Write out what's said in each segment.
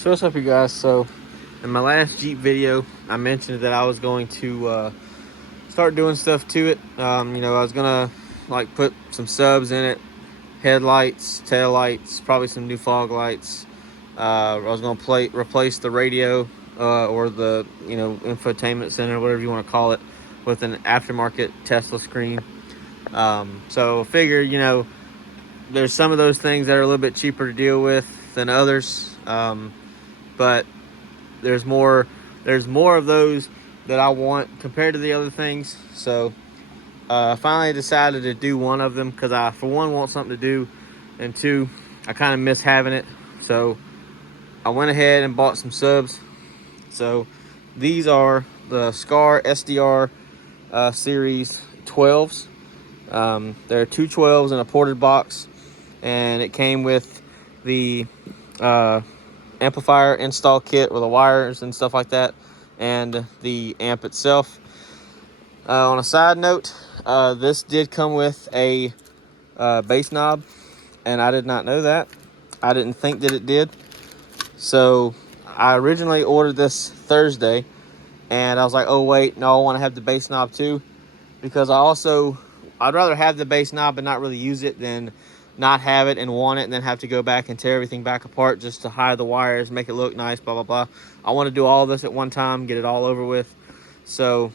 So what's up, you guys? So in my last Jeep video, I mentioned that I was going to start doing stuff to it. I was gonna like put some subs in it, headlights, tail lights, probably some new fog lights. I was gonna replace the radio or the infotainment center, whatever you want to call it, with an aftermarket Tesla screen. So figure there's some of those things that are a little bit cheaper to deal with than others. But there's more of those that I want compared to the other things. So I finally decided to do one of them because I, for one, want something to do, and two, I kind of miss having it. So I went ahead and bought some subs. So these are the Scar SDR Series 12s. There are two 12s in a ported box, and it came with the amplifier install kit with the wires and stuff like that, and the amp itself. On a side note, this did come with a bass knob, and I did not know that. I didn't think that it did. So I originally ordered this Thursday, and I was like, oh wait, no, I want to have the bass knob too, because I'd rather have the bass knob but not really use it than not have it and want it and then have to go back and tear everything back apart just to hide the wires, make it look nice, blah blah blah. I want to do all this at one time, get it all over with. So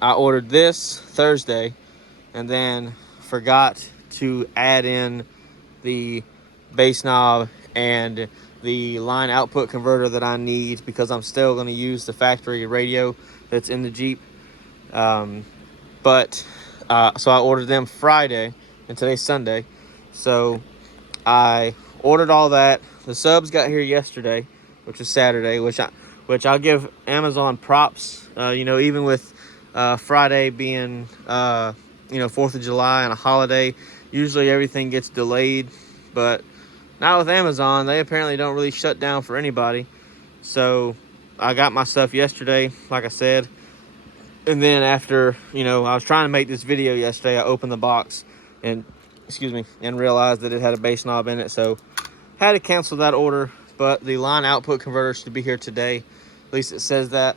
I ordered this Thursday and then forgot to add in the bass knob and the line output converter that I need, because I'm still going to use the factory radio that's in the Jeep. So I ordered them Friday, and today's Sunday. So I ordered all that. The subs got here yesterday, which was Saturday, which I'll give Amazon props. Even with Friday being 4th of July and a holiday, usually everything gets delayed, but not with Amazon. They apparently don't really shut down for anybody. So I got my stuff yesterday, like I said. And then after, I was trying to make this video yesterday, I opened the box and realized that it had a bass knob in it. So had to cancel that order, but the line output converter should be here today. At least it says that.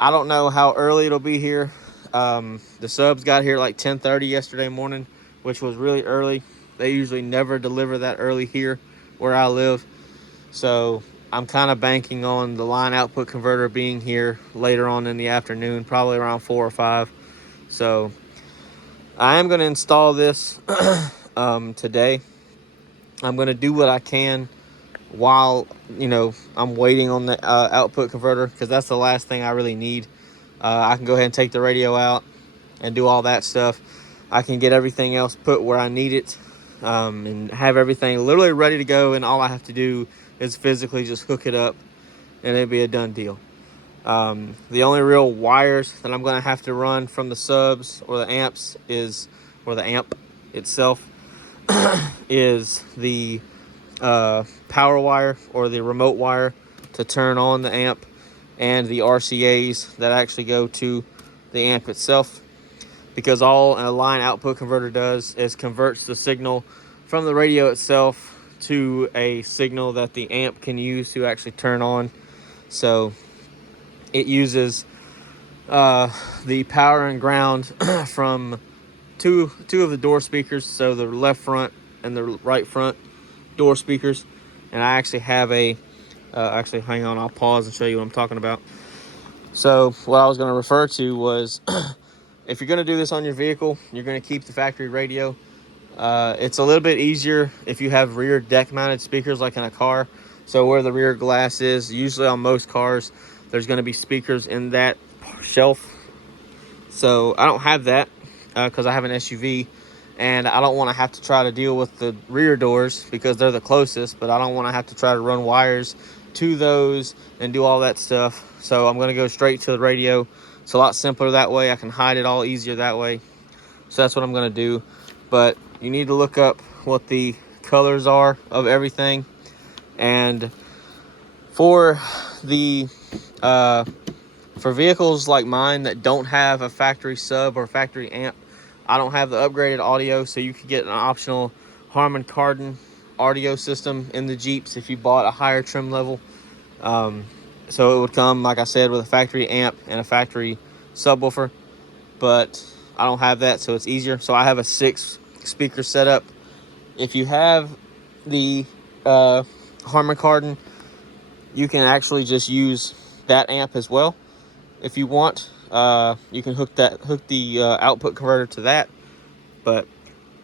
I don't know how early it'll be here. The subs got here like 10:30 yesterday morning, which was really early. They usually never deliver that early here where I live. So I'm kind of banking on the line output converter being here later on in the afternoon, probably around 4 or 5. So I am going to install this today. I'm going to do what I can while, I'm waiting on the output converter, because that's the last thing I really need. I can go ahead and take the radio out and do all that stuff. I can get everything else put where I need it, and have everything literally ready to go, and all I have to do is physically just hook it up, and it'll be a done deal. The only real wires that I'm going to have to run from the subs or the amps or the amp itself is the power wire or the remote wire to turn on the amp, and the RCAs that actually go to the amp itself, because all a line output converter does is converts the signal from the radio itself to a signal that the amp can use to actually turn on. So it uses the power and ground from two of the door speakers, so the left front and the right front door speakers. And I actually have actually hang on, I'll pause and show you what I'm talking about. So what I was going to refer to was if you're going to do this on your vehicle, you're going to keep the factory radio. It's a little bit easier if you have rear deck mounted speakers like in a car. So where the rear glass is, usually on most cars, there's going to be speakers in that shelf. So I don't have that because I have an SUV, and I don't want to have to try to deal with the rear doors because they're the closest, but I don't want to have to try to run wires to those and do all that stuff. So I'm going to go straight to the radio. It's a lot simpler that way. I can hide it all easier that way. So that's what I'm going to do. But you need to look up what the colors are of everything. And for the for vehicles like mine that don't have a factory sub or factory amp, I don't have the upgraded audio, so you could get an optional Harman Kardon audio system in the Jeeps if you bought a higher trim level. So it would come, like I said, with a factory amp and a factory subwoofer, but I don't have that, so it's easier. So I have a 6 speaker setup. If you have the Harman Kardon, you can actually just use that amp as well if you want. You can hook the output converter to that, but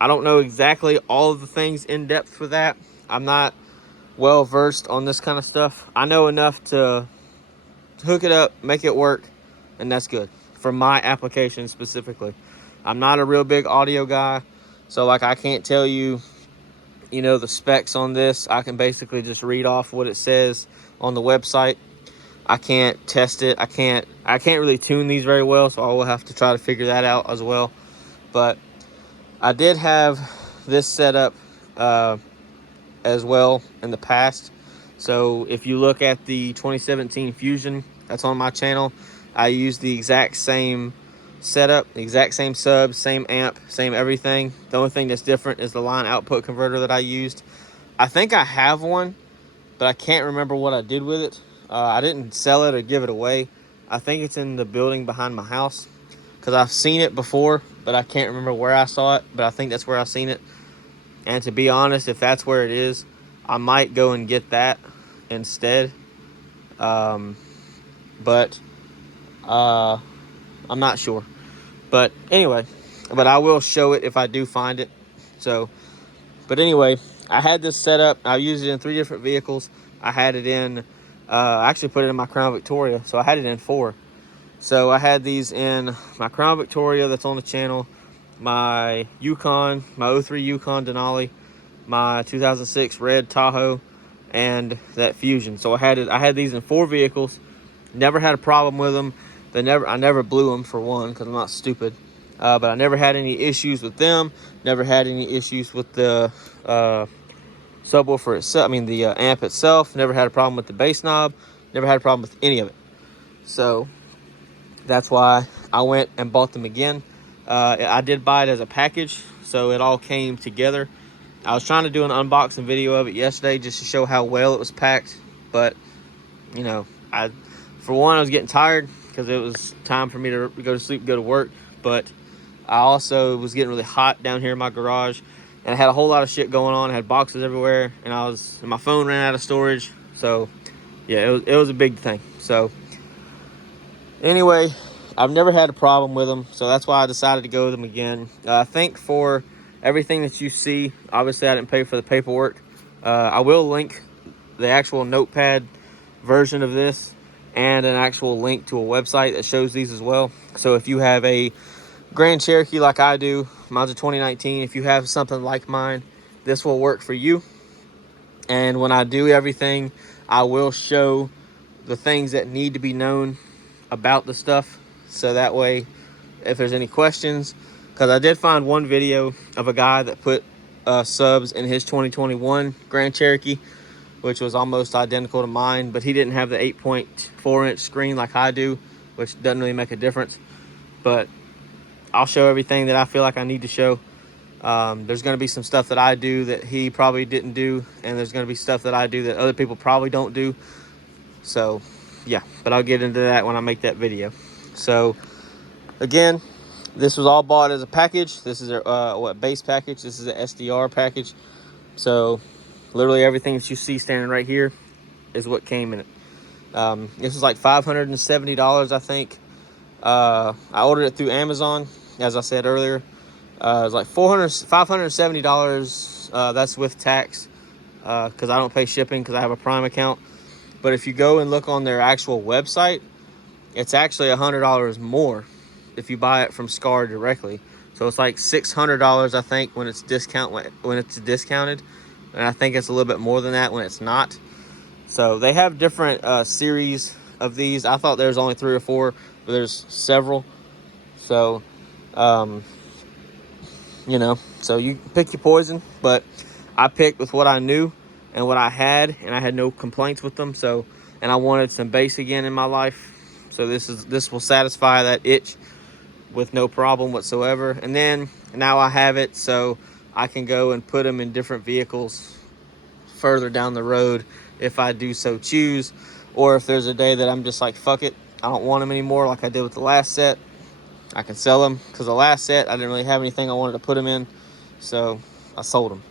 I don't know exactly all of the things in depth for that. I'm not well versed on this kind of stuff. I know enough to hook it up, make it work, and that's good for my application specifically. I'm not a real big audio guy, so like I can't tell you, the specs on this. I can basically just read off what it says on the website. I can't test it. I can't really tune these very well, so I will have to try to figure that out as well. But I did have this set up as well in the past. So if you look at the 2017 Fusion that's on my channel, I use the exact same setup, the exact same subs, same amp, same everything. The only thing that's different is the line output converter that I used. I think I have one, but I can't remember what I did with it. I didn't sell it or give it away. I think it's in the building behind my house because I've seen it before, but I can't remember where I saw it, but I think that's where I've seen it. And to be honest, if that's where it is, I might go and get that instead. But I'm not sure. But anyway, I will show it if I do find it. So, but anyway, I had this set up. I used it in 3 different vehicles. I had it in, I actually put it in my Crown Victoria, so I had it in 4. So I had these in my Crown Victoria that's on the channel, my Yukon, my 03 Yukon Denali, my 2006 red Tahoe, and that Fusion. So I had these in 4 vehicles. Never had a problem with them. I never blew them, for one, because I'm not stupid. But I never had any issues with them. Never had any issues with the subwoofer itself. I mean, the amp itself. Never had a problem with the bass knob. Never had a problem with any of it. So that's why I went and bought them again. I did buy it as a package, so it all came together. I was trying to do an unboxing video of it yesterday just to show how well it was packed. But, for one, I was getting tired because it was time for me to go to sleep and go to work. But I also was getting really hot down here in my garage, and I had a whole lot of shit going on. I had boxes everywhere, and my phone ran out of storage. So yeah, it was a big thing. So anyway, I've never had a problem with them, so that's why I decided to go with them again. I think for everything that you see, obviously I didn't pay for the paperwork. I will link the actual notepad version of this and an actual link to a website that shows these as well. So if you have a Grand Cherokee like I do, mine's a 2019, if you have something like mine, this will work for you. And when I do everything, I will show the things that need to be known about the stuff, so that way if there's any questions, because I did find one video of a guy that put subs in his 2021 Grand Cherokee, which was almost identical to mine, but he didn't have the 8.4 inch screen like I do, which doesn't really make a difference. But I'll show everything that I feel like I need to show. There's going to be some stuff that I do that he probably didn't do, and there's going to be stuff that I do that other people probably don't do. So yeah, but I'll get into that when I make that video. So again, this was all bought as a package. This is a base package. This is an SDR package. So literally everything that you see standing right here is what came in it. This was like $570, I think. I ordered it through Amazon, as I said earlier. It was like $570. That's with tax, because I don't pay shipping because I have a Prime account. But if you go and look on their actual website, it's actually $100 more if you buy it from Scar directly. So it's like $600, I think, when it's discounted, and I think it's a little bit more than that when it's not. So they have different series of these. I thought there was only 3 or 4, but there's several. So so you pick your poison, but I picked with what I knew and what I had, and I had no complaints with them. So, and I wanted some bass again in my life, so this will satisfy that itch with no problem whatsoever. And then now I have it, so I can go and put them in different vehicles further down the road if I do so choose, or if there's a day that I'm just like, fuck it, I don't want them anymore, like I did with the last set. I can sell them, because the last set I didn't really have anything I wanted to put them in, so I sold them.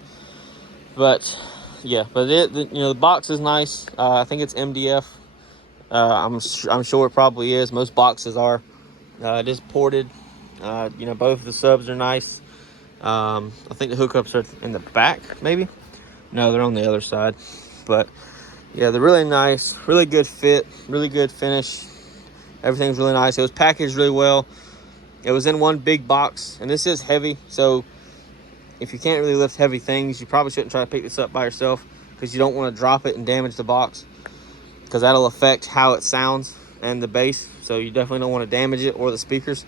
But yeah, but the box is nice. I think it's MDF. I'm sure it probably is. Most boxes are. It is ported. Both of the subs are nice. I think the hookups are in the back, maybe. No, they're on the other side. But yeah, they're really nice. Really good fit. Really good finish. Everything's really nice. It was packaged really well. It was in one big box, and this is heavy, so if you can't really lift heavy things, you probably shouldn't try to pick this up by yourself, because you don't want to drop it and damage the box, because that'll affect how it sounds and the bass. So you definitely don't want to damage it or the speakers.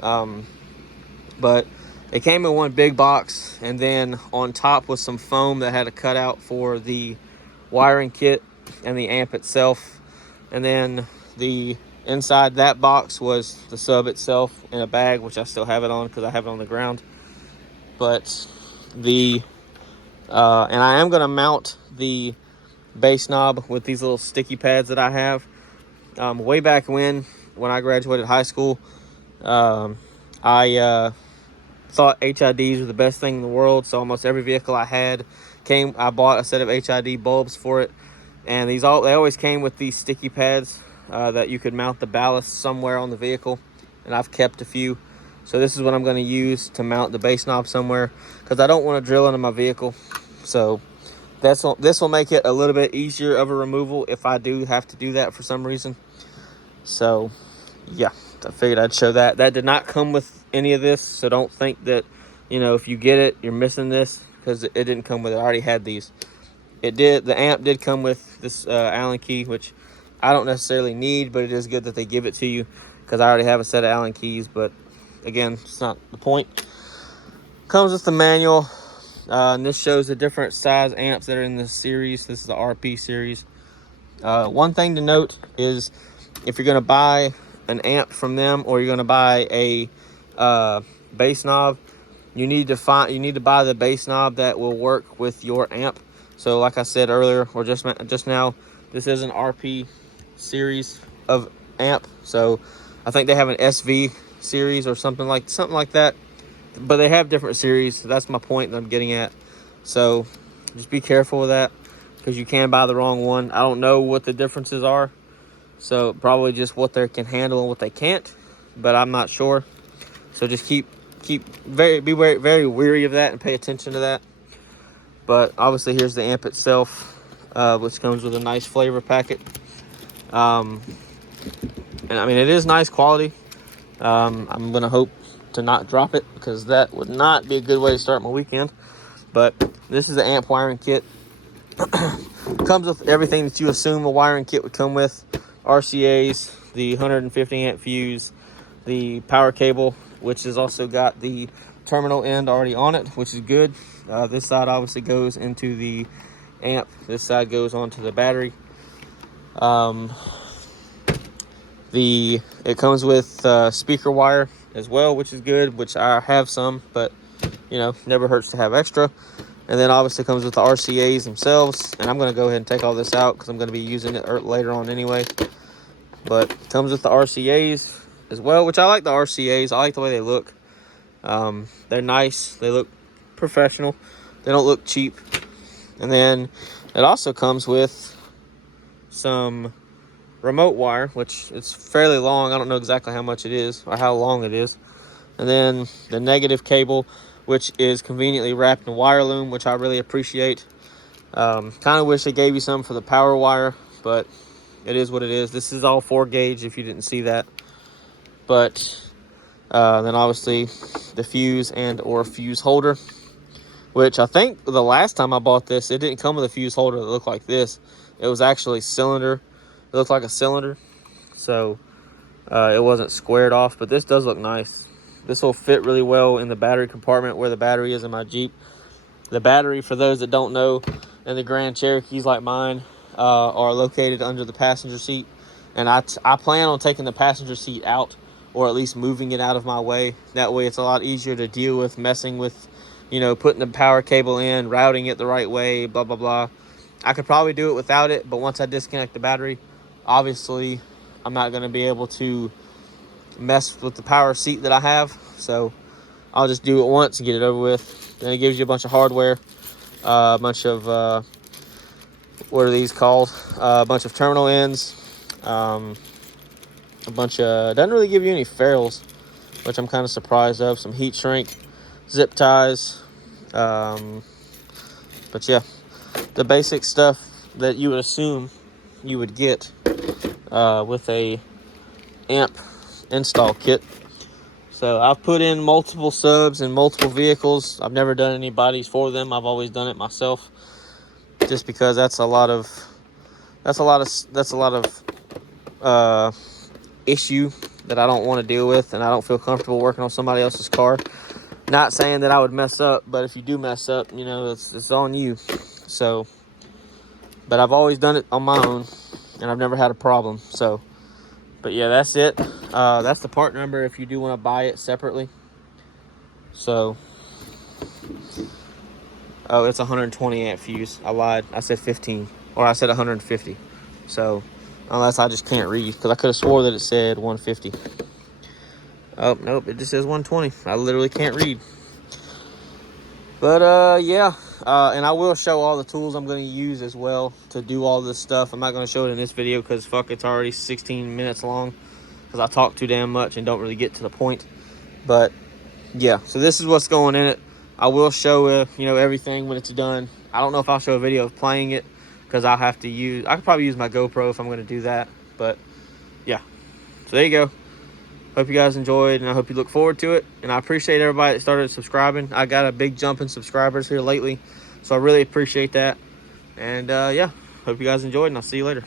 But it came in one big box, and then on top was some foam that had a cutout for the wiring kit and the amp itself. And then the inside that box was the sub itself in a bag, which I still have it on because I have it on the ground. But and I am going to mount the bass knob with these little sticky pads that I have. Way back when I graduated high school, I thought HIDs were the best thing in the world. So almost every vehicle I had I bought a set of HID bulbs for it. And they always came with these sticky pads that you could mount the ballast somewhere on the vehicle. And I've kept a few. So this is what I'm going to use to mount the bass knob somewhere, because I don't want to drill into my vehicle. So this will make it a little bit easier of a removal if I do have to do that for some reason. So yeah, I figured I'd show that. That did not come with any of this, so don't think that, if you get it, you're missing this, because it didn't come with it. I already had these. The amp did come with this Allen key, which I don't necessarily need, but it is good that they give it to you, because I already have a set of Allen keys. But again, it's not the point. Comes with the manual, and this shows the different size amps that are in this series. This is the RP series. One thing to note is, if you're going to buy an amp from them, or you're going to buy a bass knob, you need to buy the bass knob that will work with your amp. So like I said earlier, or just now, this is an RP series of amp. So I think they have an SV series or something like that, but they have different series. So that's my point that I'm getting at. So just be careful with that, because you can buy the wrong one. I don't know what the differences are, so probably just what they can handle and what they can't, but I'm not sure. So just be very wary of that and pay attention to that. But obviously here's the amp itself, which comes with a nice flavor packet. And I mean, it is nice quality. I'm gonna hope to not drop it, because that would not be a good way to start my weekend. But this is the amp wiring kit. Comes with everything that you assume a wiring kit would come with: RCAs, the 150 amp fuse, the power cable, which has also got the terminal end already on it, which is good. This side obviously goes into the amp. This side goes onto the battery. It comes with speaker wire as well, which is good, which I have some, but never hurts to have extra. And then obviously comes with the RCAs themselves, and I'm going to go ahead and take all this out, because I'm going to be using it later on anyway. But it comes with the RCAs as well, which I like the RCAs. I like the way they look. They're nice. They look professional. They don't look cheap. And then it also comes with some remote wire, which it's fairly long. I don't know exactly how much it is or how long it is. And then the negative cable, which is conveniently wrapped in wire loom, which I really appreciate. Kind of wish they gave you some for the power wire, but it is what it is. This is all 4 gauge, if you didn't see that. But then obviously the fuse and or fuse holder, which I think the last time I bought this, it didn't come with a fuse holder that looked like this. It was actually cylinder. It looked like a cylinder, so it wasn't squared off. But this does look nice. This will fit really well in the battery compartment where the battery is in my Jeep. The battery, for those that don't know, in the Grand Cherokees like mine, are located under the passenger seat. And I plan on taking the passenger seat out, or at least moving it out of my way. That way it's a lot easier to deal with messing with, putting the power cable in, routing it the right way, blah, blah, blah. I could probably do it without it, but once I disconnect the battery, obviously I'm not going to be able to mess with the power seat that I have. So I'll just do it once and get it over with. Then it gives you a bunch of hardware, a bunch of what are these called? A bunch of terminal ends, a bunch of, doesn't really give you any ferrules, which I'm kind of surprised of. Some heat shrink, zip ties, but yeah, the basic stuff that you would assume you would get with a amp install kit. So I've put in multiple subs in multiple vehicles. I've never done any bodies for them. I've always done it myself, just because that's a lot of issue that I don't want to deal with, and I don't feel comfortable working on somebody else's car. Not saying that I would mess up, but if you do mess up, you know, it's on you. So, but I've always done it on my own, and I've never had a problem. So, but yeah, that's it. That's the part number if you do want to buy it separately. So, oh, it's 120 amp fuse. I lied. I said 15, or I said 150. So, unless I just can't read, because I could have swore that it said 150. Oh, nope, it just says 120. I literally can't read. But, yeah. And I will show all the tools I'm going to use as well to do all this stuff. I'm not going to show it in this video because, fuck, it's already 16 minutes long. Because I talk too damn much and don't really get to the point. But, yeah. So, this is what's going in it. I will show, you know, everything when it's done. I don't know if I'll show a video of playing it, because I'll have to use, I could probably use my GoPro if I'm going to do that. But, yeah. So, there you go. Hope you guys enjoyed, and I hope you look forward to it. And I appreciate everybody that started subscribing. I got a big jump in subscribers here lately, so I really appreciate that. And, yeah, hope you guys enjoyed, and I'll see you later.